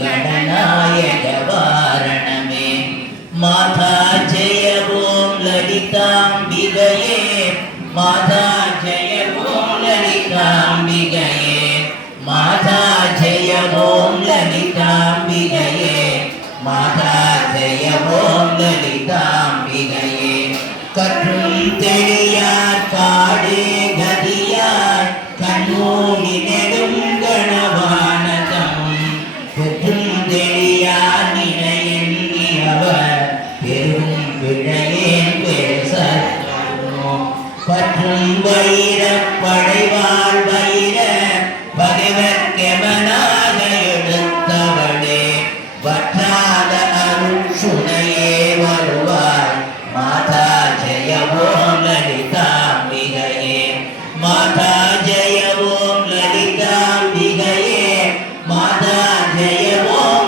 गणनायक वारणमे माता जय ओम ललितांबिकये माता जय ओम ललितांबिकये माता जय ओम ललितांबिकये माता जय ओम ललितांबिकये கற்றும் தெளியார் காடே கதியார் கண்ணூடி நெடும் கணவானதமும் பெற்றும் தெளியார் நினையவர் பெரும் விழையேன் பேச பற்றும் வைர படைவாள் வைர பகைவர் கெமனாக எடுத்தவளே வற்றாத அருள் சுனையே வருவாய் மாதா जय ओम ललितांबिकये माता जय ओम ललितांबिकये माता जय ओम